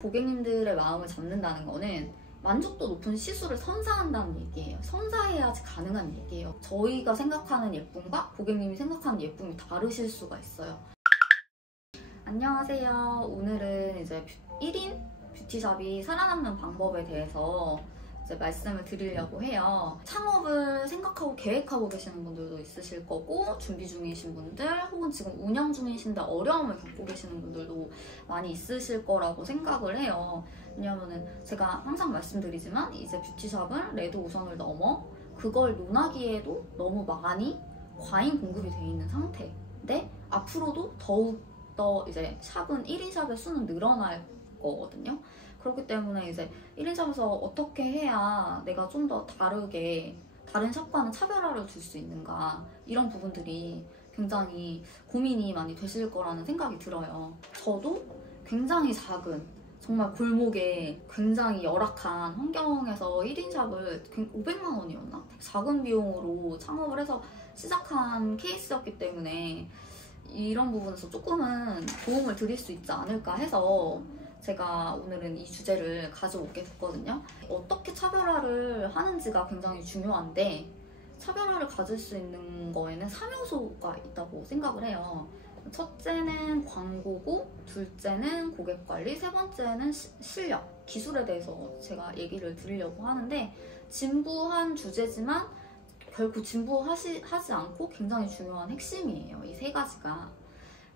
고객님들의 마음을 잡는다는 거는 만족도 높은 시술을 선사한다는 얘기예요. 선사해야지 가능한 얘기예요. 저희가 생각하는 예쁨과 고객님이 생각하는 예쁨이 다르실 수가 있어요. 안녕하세요. 오늘은 이제 1인 뷰티샵이 살아남는 방법에 대해서 이제 말씀을 드리려고 해요. 창업을 생각하고 계획하고 계시는 분들도 있으실 거고, 준비 중이신 분들 혹은 지금 운영 중이신데 어려움을 겪고 계시는 분들도 많이 있으실 거라고 생각을 해요. 왜냐면은 제가 항상 말씀드리지만 이제 뷰티샵은 레드 오션을 넘어 그걸 논하기에도 너무 많이 과잉 공급이 돼 있는 상태인데, 앞으로도 더욱 더 이제 샵은 1인 샵의 수는 늘어날 거거든요. 그렇기 때문에 이제 1인 샵에서 어떻게 해야 내가 좀 더 다르게 다른 샵과는 차별화를 줄 수 있는가, 이런 부분들이 굉장히 고민이 많이 되실 거라는 생각이 들어요. 저도 굉장히 작은, 정말 골목에 굉장히 열악한 환경에서 1인 샵을 500만 원이었나? 작은 비용으로 창업을 해서 시작한 케이스였기 때문에 이런 부분에서 조금은 도움을 드릴 수 있지 않을까 해서 제가 오늘은 이 주제를 가져오게 됐거든요. 어떻게 차별화를 하는지가 굉장히 중요한데, 차별화를 가질 수 있는 거에는 3요소가 있다고 생각을 해요. 첫째는 광고고, 둘째는 고객관리, 세 번째는 실력, 기술에 대해서 제가 얘기를 드리려고 하는데, 진부한 주제지만 결코 진부하지 않고 굉장히 중요한 핵심이에요, 이 세 가지가.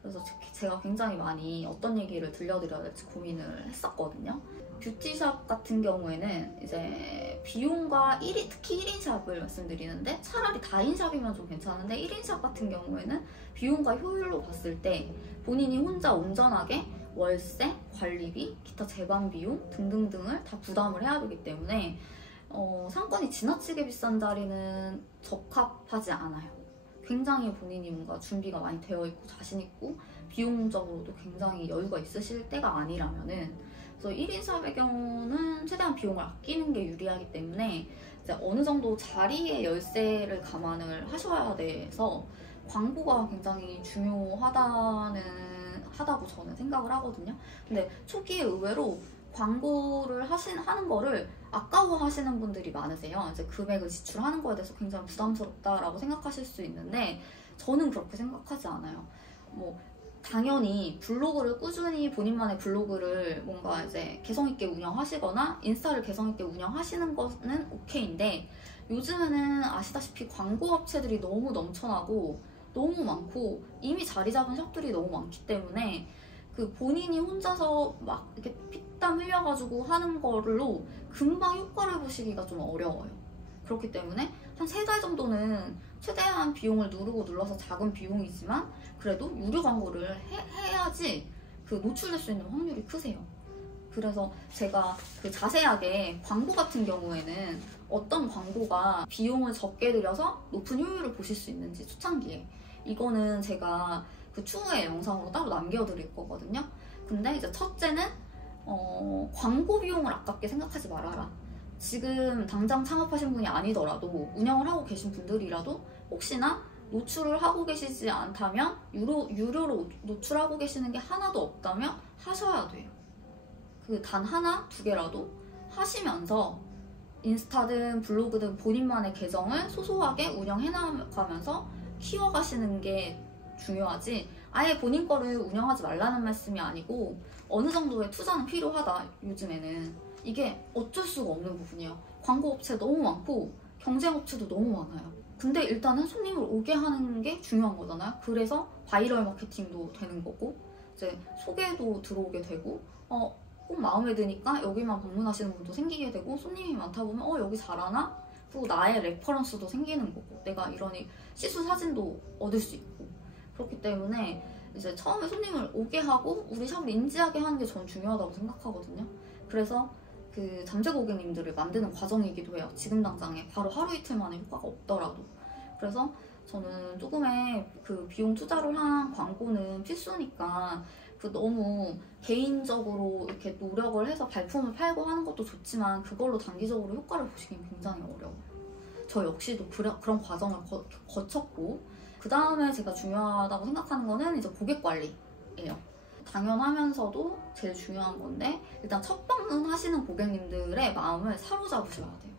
그래서 제가 굉장히 많이 어떤 얘기를 들려드려야 될지 고민을 했었거든요. 뷰티샵 같은 경우에는 이제 비용과 특히 1인 샵을 말씀드리는데, 차라리 다인 샵이면 좀 괜찮은데 1인 샵 같은 경우에는 비용과 효율로 봤을 때 본인이 혼자 온전하게 월세, 관리비, 기타 제반 비용 등등등을 다 부담을 해야 되기 때문에 상권이 지나치게 비싼 자리는 적합하지 않아요. 굉장히 본인이 뭔가 준비가 많이 되어 있고 자신 있고 비용적으로도 굉장히 여유가 있으실 때가 아니라면은, 그래서 1인 샵의 경우는 최대한 비용을 아끼는 게 유리하기 때문에 이제 어느 정도 자리의 열쇠를 감안을 하셔야 돼서 광고가 굉장히 중요하다고 저는 생각을 하거든요. 근데 초기에 의외로 광고를 하는 거를 아까워하시는 분들이 많으세요. 이제 금액을 지출하는 거에 대해서 굉장히 부담스럽다라고 생각하실 수 있는데, 저는 그렇게 생각하지 않아요. 당연히 블로그를 꾸준히 본인만의 블로그를 뭔가 이제 개성있게 운영하시거나 인스타를 개성있게 운영하시는 거는 오케이인데, 요즘에는 아시다시피 광고 업체들이 너무 넘쳐나고 너무 많고 이미 자리 잡은 샵들이 너무 많기 때문에 그 본인이 혼자서 막 이렇게 피땀 흘려가지고 하는 걸로 금방 효과를 보시기가 좀 어려워요. 그렇기 때문에 한 3달 정도는 최대한 비용을 누르고 눌러서 작은 비용이지만 그래도 유료 광고를 해야지 그 노출될 수 있는 확률이 크세요. 그래서 제가 그 자세하게 광고 같은 경우에는 어떤 광고가 비용을 적게 들여서 높은 효율을 보실 수 있는지 초창기에, 이거는 제가 그 추후에 영상으로 따로 남겨드릴 거거든요. 근데 이제 첫째는 광고 비용을 아깝게 생각하지 말아라. 지금 당장 창업하신 분이 아니더라도 운영을 하고 계신 분들이라도 혹시나 노출을 하고 계시지 않다면, 유료로 노출하고 계시는 게 하나도 없다면 하셔야 돼요. 그 단 하나, 두 개라도 하시면서 인스타든 블로그든 본인만의 계정을 소소하게 운영해 나가면서 키워가시는 게 중요하지, 아예 본인 거를 운영하지 말라는 말씀이 아니고 어느 정도의 투자는 필요하다. 요즘에는 이게 어쩔 수가 없는 부분이에요. 광고 업체 너무 많고 경쟁 업체도 너무 많아요. 근데 일단은 손님을 오게 하는 게 중요한 거잖아요. 그래서 바이럴 마케팅도 되는 거고, 이제 소개도 들어오게 되고, 꼭 마음에 드니까 여기만 방문하시는 분도 생기게 되고, 손님이 많다 보면 여기 잘하나? 그리고 나의 레퍼런스도 생기는 거고, 내가 이러니 시술 사진도 얻을 수 있고. 그렇기 때문에 이제 처음에 손님을 오게 하고 우리 샵을 인지하게 하는 게 전 중요하다고 생각하거든요. 그래서 그 잠재 고객님들을 만드는 과정이기도 해요. 지금 당장에 바로 하루 이틀 만에 효과가 없더라도. 그래서 저는 조금의 그 비용 투자를 한 광고는 필수니까, 그 너무 개인적으로 이렇게 노력을 해서 발품을 팔고 하는 것도 좋지만 그걸로 단기적으로 효과를 보시긴 굉장히 어려워요. 저 역시도 그런 과정을 거쳤고, 그 다음에 제가 중요하다고 생각하는 거는 이제 고객 관리예요. 당연하면서도 제일 중요한 건데, 일단 첫 방문 하시는 고객님들의 마음을 사로잡으셔야 돼요.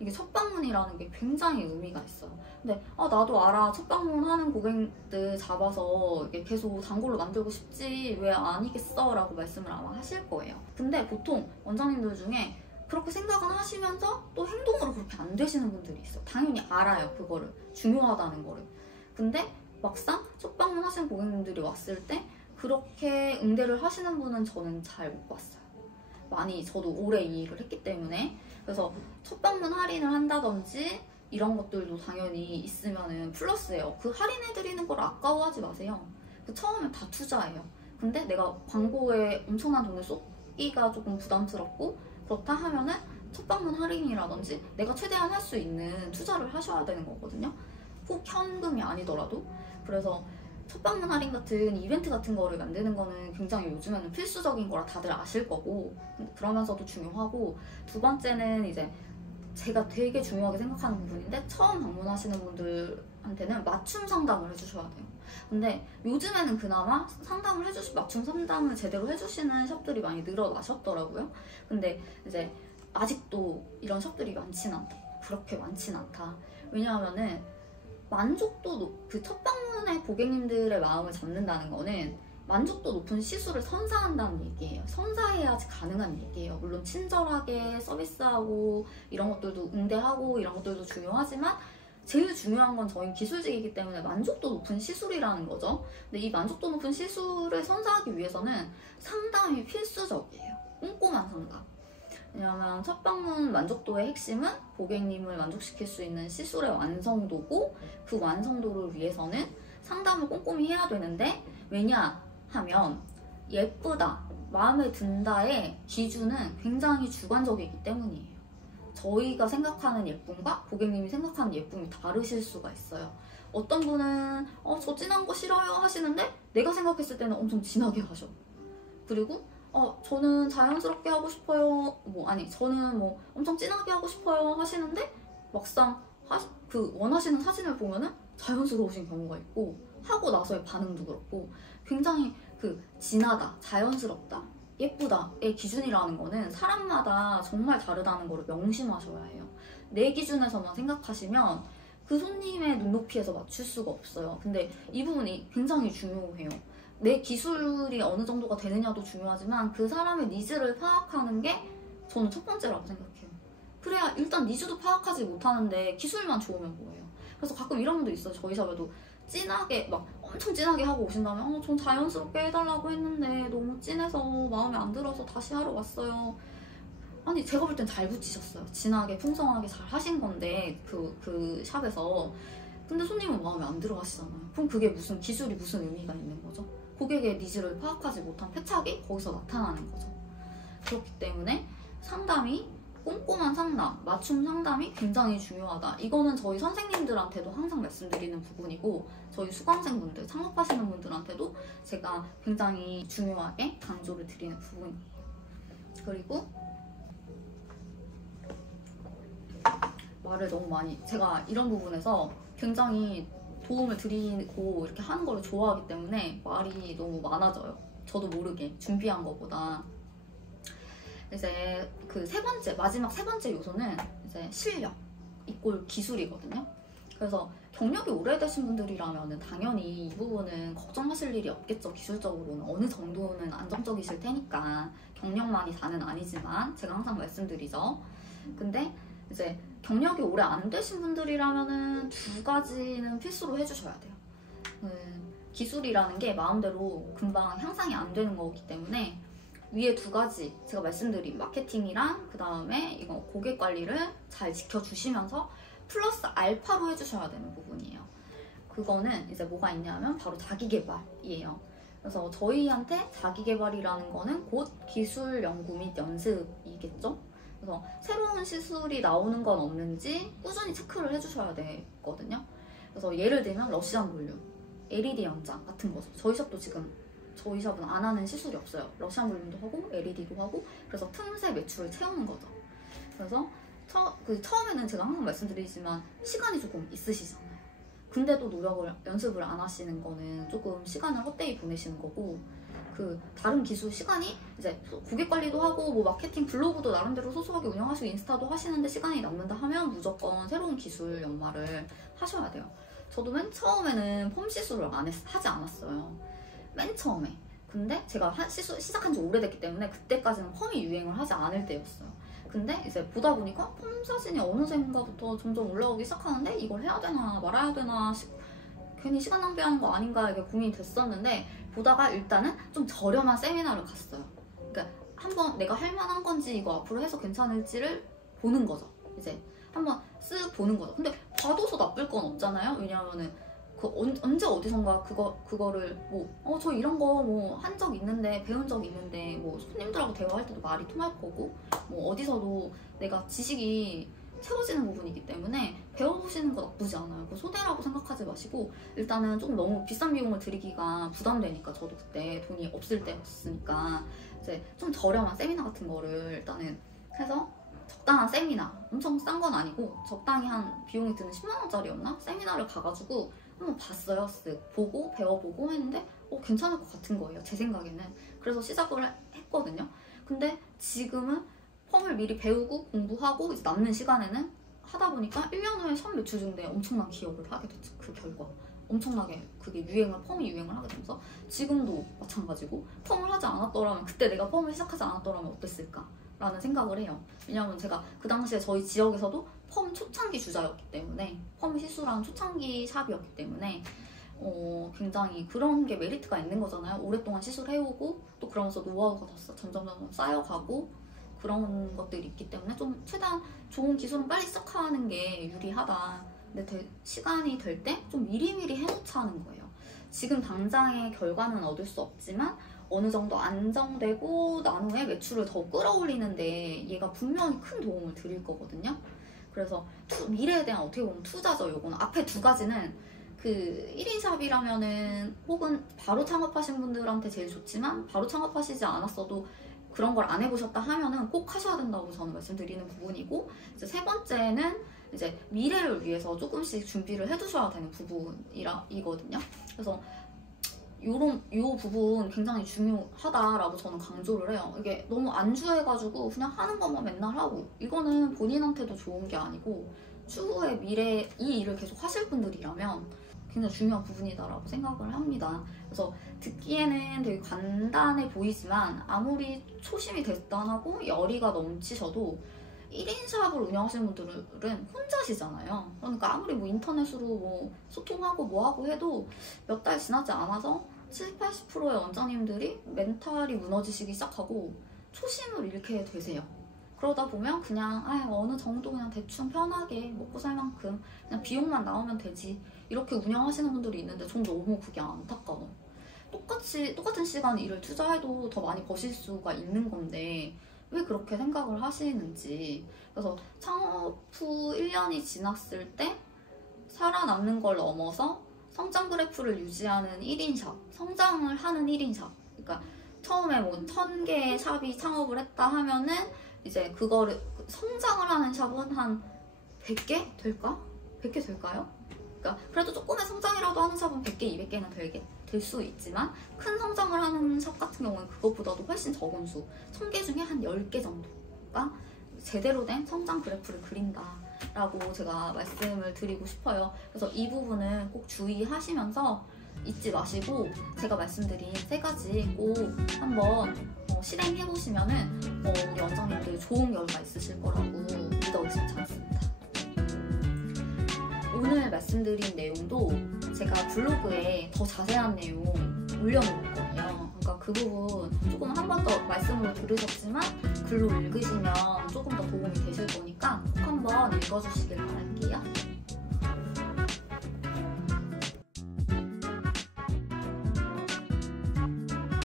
이게 첫 방문이라는 게 굉장히 의미가 있어요. 근데 나도 알아, 첫 방문하는 고객들 잡아서 이렇게 계속 단골로 만들고 싶지 왜 아니겠어? 라고 말씀을 아마 하실 거예요. 근데 보통 원장님들 중에 그렇게 생각은 하시면서 또 행동으로 그렇게 안 되시는 분들이 있어요. 당연히 알아요, 그거를. 중요하다는 거를. 근데 막상 첫 방문하시는 고객님들이 왔을 때 그렇게 응대를 하시는 분은 저는 잘 못 봤어요. 많이 저도 오래 이 일을 했기 때문에. 그래서 첫 방문 할인을 한다든지 이런 것들도 당연히 있으면은 플러스예요. 그 할인해드리는 걸 아까워하지 마세요. 그 처음엔 다 투자예요. 근데 내가 광고에 엄청난 돈을 쏟기가 조금 부담스럽고 그렇다 하면은 첫 방문 할인이라든지 내가 최대한 할 수 있는 투자를 하셔야 되는 거거든요. 꼭 현금이 아니더라도. 그래서 첫 방문 할인 같은 이벤트 같은 거를 만드는 거는 굉장히 요즘에는 필수적인 거라 다들 아실 거고, 그러면서도 중요하고, 두 번째는 이제 제가 되게 중요하게 생각하는 부분인데, 처음 방문하시는 분들한테는 맞춤 상담을 해주셔야 돼요. 근데 요즘에는 그나마 맞춤 상담을 제대로 해주시는 샵들이 많이 늘어나셨더라고요. 근데 이제 아직도 이런 샵들이 많진 않다. 그렇게 많진 않다. 왜냐하면은 그 첫 방문의 고객님들의 마음을 잡는다는 거는 만족도 높은 시술을 선사한다는 얘기예요. 선사해야지 가능한 얘기예요. 물론 친절하게 서비스하고 이런 것들도 응대하고 이런 것들도 중요하지만 제일 중요한 건 저희 기술직이기 때문에 만족도 높은 시술이라는 거죠. 근데 이 만족도 높은 시술을 선사하기 위해서는 상담이 필수적이에요. 꼼꼼한 상담. 왜냐하면 첫 방문 만족도의 핵심은 고객님을 만족시킬 수 있는 시술의 완성도고, 그 완성도를 위해서는 상담을 꼼꼼히 해야 되는데, 왜냐하면 예쁘다, 마음에 든다의 기준은 굉장히 주관적이기 때문이에요. 저희가 생각하는 예쁨과 고객님이 생각하는 예쁨이 다르실 수가 있어요. 어떤 분은 저 진한 거 싫어요 하시는데 내가 생각했을 때는 엄청 진하게 하셔. 그리고 저는 자연스럽게 하고 싶어요. 저는 엄청 진하게 하고 싶어요 하시는데 막상 그 원하시는 사진을 보면은 자연스러우신 경우가 있고, 하고 나서의 반응도 그렇고, 굉장히 그 진하다, 자연스럽다, 예쁘다의 기준이라는 거는 사람마다 정말 다르다는 거를 명심하셔야 해요. 내 기준에서만 생각하시면 그 손님의 눈높이에서 맞출 수가 없어요. 근데 이 부분이 굉장히 중요해요. 내 기술이 어느 정도가 되느냐도 중요하지만 그 사람의 니즈를 파악하는 게 저는 첫 번째라고 생각해요. 그래야 일단 니즈도 파악하지 못하는데 기술만 좋으면 뭐예요. 그래서 가끔 이런 분들 있어요. 저희 샵에도 진하게 엄청 진하게 하고 오신 다음에 전 자연스럽게 해달라고 했는데 너무 진해서 마음에 안 들어서 다시 하러 왔어요. 아니, 제가 볼 땐 잘 붙이셨어요. 진하게 풍성하게 잘 하신 건데 그 샵에서. 근데 손님은 마음에 안 들어 하시잖아요. 그럼 그게 무슨 기술이 무슨 의미가 있는 거죠? 고객의 니즈를 파악하지 못한 패착이 거기서 나타나는 거죠. 그렇기 때문에 꼼꼼한 상담, 맞춤 상담이 굉장히 중요하다. 이거는 저희 선생님들한테도 항상 말씀드리는 부분이고, 저희 수강생분들, 창업하시는 분들한테도 제가 굉장히 중요하게 강조를 드리는 부분이에요. 그리고 말을 너무 제가 이런 부분에서 굉장히 도움을 드리고 이렇게 하는 걸 좋아하기 때문에 말이 너무 많아져요. 저도 모르게 준비한 것보다. 이제 그 마지막 세 번째 요소는 이제 실력, 이꼴 기술이거든요. 그래서 경력이 오래되신 분들이라면 당연히 이 부분은 걱정하실 일이 없겠죠. 기술적으로는 어느 정도는 안정적이실 테니까. 경력만이 다는 아니지만 제가 항상 말씀드리죠. 근데 이제 경력이 오래 안 되신 분들이라면은 두 가지는 필수로 해주셔야 돼요. 기술이라는 게 마음대로 금방 향상이 안 되는 거기 때문에 위에 두 가지 제가 말씀드린 마케팅이랑 그 다음에 이거 고객 관리를 잘 지켜주시면서 플러스 알파로 해주셔야 되는 부분이에요. 그거는 이제 뭐가 있냐면 바로 자기개발이에요. 그래서 저희한테 자기개발이라는 거는 곧 기술 연구 및 연습이겠죠. 그래서 새로운 시술이 나오는 건 없는지 꾸준히 체크를 해주셔야 되거든요. 그래서 예를 들면 러시안 볼륨, LED 연장 같은 거죠. 저희 샵은 안 하는 시술이 없어요. 러시안 볼륨도 하고 LED도 하고, 그래서 틈새 매출을 채우는 거죠. 그래서 처음에는 제가 항상 말씀드리지만 시간이 조금 있으시잖아요. 근데도 연습을 안 하시는 거는 조금 시간을 헛되이 보내시는 거고, 그 다른 기술 시간이 이제 고객 관리도 하고 뭐 마케팅 블로그도 나름대로 소소하게 운영하시고 인스타도 하시는데 시간이 남는다 하면 무조건 새로운 기술 연마를 하셔야 돼요. 저도 맨 처음에는 펌 시술을 하지 않았어요. 맨 처음에. 근데 제가 시작한 지 오래됐기 때문에 그때까지는 펌이 유행을 하지 않을 때였어요. 근데 이제 보다 보니까 펌 사진이 어느샌가부터 점점 올라오기 시작하는데 이걸 해야 되나 말아야 되나 괜히 시간 낭비하는 거 아닌가 이게 고민이 됐었는데 보다가 일단은 좀 저렴한 세미나를 갔어요. 그러니까 한번 내가 할 만한 건지 이거 앞으로 해서 괜찮을지를 보는 거죠. 이제 한번 쓱 보는 거죠. 근데 봐둬서 나쁠 건 없잖아요. 왜냐하면은 언제 어디선가 그거를 뭐 저 이런 거 뭐 한 적 있는데 배운 적 있는데 뭐 손님들하고 대화할 때도 말이 통할 거고 뭐 어디서도 내가 지식이 채워지는 부분이기 때문에 배워보시는 거 나쁘지 않아요. 그 손해라고 생각하지 마시고 일단은 조금 너무 비싼 비용을 들이기가 부담되니까 저도 그때 돈이 없을 때였으니까 이제 좀 저렴한 세미나 같은 거를 일단은 해서 적당한 세미나 엄청 싼 건 아니고 적당히 한 비용이 드는 10만 원짜리였나? 세미나를 가가지고 한번 봤어요. 쓱 보고 배워보고 했는데 괜찮을 것 같은 거예요. 제 생각에는. 그래서 시작을 했거든요. 근데 지금은 펌을 미리 배우고 공부하고 이제 남는 시간에는 하다 보니까 1년 후에 샵 매출 중대 엄청난 기여를 하게 됐죠. 그 결과 엄청나게 그게 펌이 유행을 하게 되면서 지금도 마찬가지고 펌을 하지 않았더라면 그때 내가 펌을 시작하지 않았더라면 어땠을까 라는 생각을 해요. 왜냐하면 제가 그 당시에 저희 지역에서도 펌 초창기 주자였기 때문에 펌 시술한 초창기 샵이었기 때문에 굉장히 그런 게 메리트가 있는 거잖아요. 오랫동안 시술해오고 또 그러면서 노하우가 점점 쌓여가고 그런 것들이 있기 때문에 좀 최대한 좋은 기술은 빨리 시작하는 게 유리하다. 근데 시간이 될 때 좀 미리미리 해놓자는 거예요. 지금 당장의 결과는 얻을 수 없지만 어느 정도 안정되고 난 후에 매출을 더 끌어올리는데 얘가 분명히 큰 도움을 드릴 거거든요. 그래서 미래에 대한 어떻게 보면 투자죠. 요거는 앞에 두 가지는 그 1인 샵이라면은 혹은 바로 창업하신 분들한테 제일 좋지만 바로 창업하시지 않았어도 그런 걸 안 해보셨다 하면은 꼭 하셔야 된다고 저는 말씀드리는 부분이고 이제 세 번째는 이제 미래를 위해서 조금씩 준비를 해두셔야 되는 부분이거든요. 그래서 요 부분 굉장히 중요하다라고 저는 강조를 해요. 이게 너무 안주해가지고 그냥 하는 것만 맨날 하고 이거는 본인한테도 좋은 게 아니고 추후에 미래 이 일을 계속 하실 분들이라면 굉장히 중요한 부분이다라고 생각을 합니다. 그래서 듣기에는 되게 간단해 보이지만 아무리 초심이 대단하고 열의가 넘치셔도 1인 샵을 운영하시는 분들은 혼자시잖아요. 그러니까 아무리 뭐 인터넷으로 뭐 소통하고 뭐하고 해도 몇 달 지나지 않아서 70, 80%의 원장님들이 멘탈이 무너지시기 시작하고 초심을 잃게 되세요. 그러다 보면 그냥 어느 정도 그냥 대충 편하게 먹고 살 만큼 그냥 비용만 나오면 되지 이렇게 운영하시는 분들이 있는데 전 너무 그게 안타까워요. 똑같은 시간 일을 투자해도 더 많이 버실 수가 있는 건데 왜 그렇게 생각을 하시는지. 그래서 창업 후 1년이 지났을 때 살아남는 걸 넘어서 성장 그래프를 유지하는 1인 샵, 성장을 하는 1인 샵. 그러니까 처음에 뭐 1000개의 샵이 창업을 했다 하면은 이제 그거를 성장을 하는 샵은 한 100개 될까? 100개 될까요? 그러니까 그래도 조금의 성장이라도 하는 샵은 100개, 200개는 될 수 있지만 큰 성장을 하는 샵 같은 경우는 그것보다도 훨씬 적은 수 1000개 중에 한 10개 정도가 제대로 된 성장 그래프를 그린다 라고 제가 말씀을 드리고 싶어요. 그래서 이 부분은 꼭 주의하시면서 잊지 마시고 제가 말씀드린 세 가지 꼭 한번 실행해보시면은 우리 원장님들 좋은 결과 있으실 거라고 믿어 의심치 않습니다. 오늘 말씀드린 내용도 제가 블로그에 더 자세한 내용 올려놓을 거예요. 그러니까 그 부분 조금 한 번 더 말씀으로 들으셨지만 글로 읽으시면 조금 더 도움이 되실 거니까 꼭 한번 읽어주시길 바랄게요.